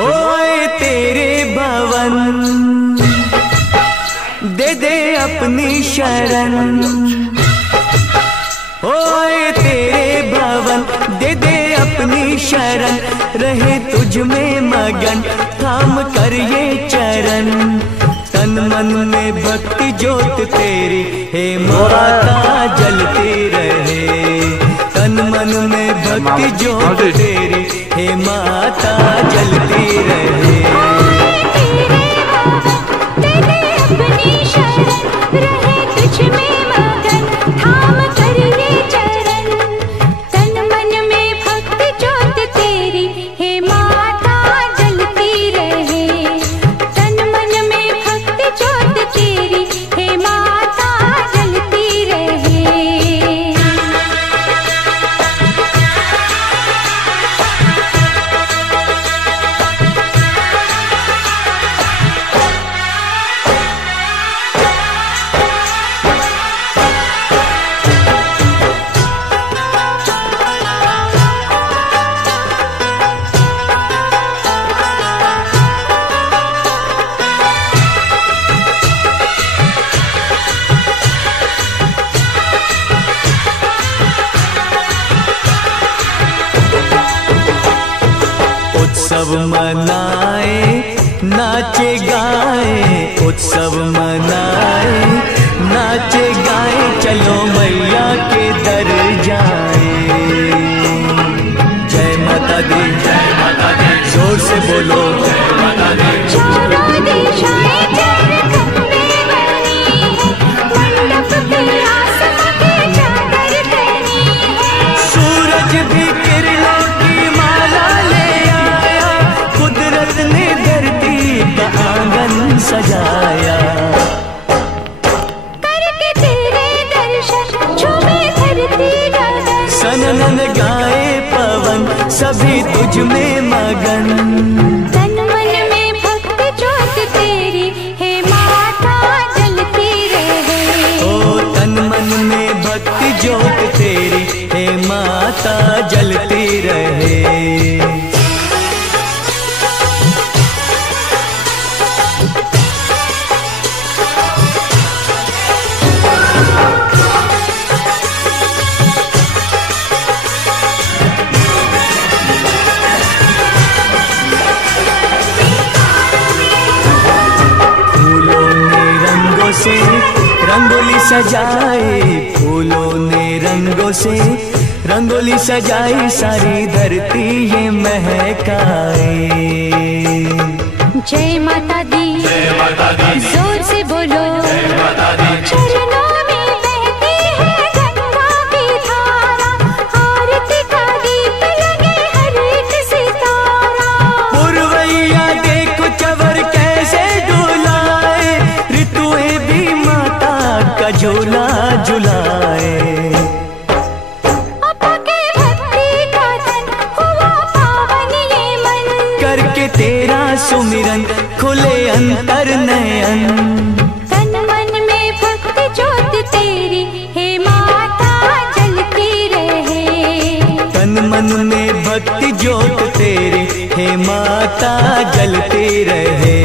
ओए तेरे भवन दे दे अपनी शरण, ओए तेरे भवन दे दे अपनी शरण, रहे तुझ में मगन थाम कर ये चरण। तन मन में भक्ति ज्योत तेरी हे माता जलती रहे, तन मन में भक्ति ज्योत तेरी हे माता जलती रहे। उत्सव मनाए नाचे गाए, उत्सव मनाए नाचे गाए, चलो मैया के दर जाए। जय माता दी, जय माता दी, जोर से बोलो जय माता दी। सूरज भी किरणों की माला ले आया, कुदरत ने धरती का आंगन सजाया। करके तेरे दर्शन झूमे धरती गगन, सनन गाए पवन सभी तुझ में मगन। तन मन में भक्ति ज्योत तेरी हे माता जलती रहे, ओ तन मन में भक्ति ज्योत तेरी हे माता जलती रहे। से रंगोली सजाए, फूलों ने रंगों से रंगोली सजाई, सारी धरती ये महकाए। जय माता दी, जय माता दी, जोर से बोलो जय माता दी। चरणों में बहती है गंगा की धारा, आरती का दीप लगे हर एक सितारा। पुरवैया देखो चवर कैसे डुलाए, ऋतुएं भी माता का झूला झुलाए। अपा के भक्ति का तन हुआ पावन ये मन, करके तेरा सुमिरन खुले अंतर नयन। तन मन में भक्ति ज्योत तेरी हे माता जलती रहे, तन मन में भक्ति ज्योत तेरी हे माता जलती रहे।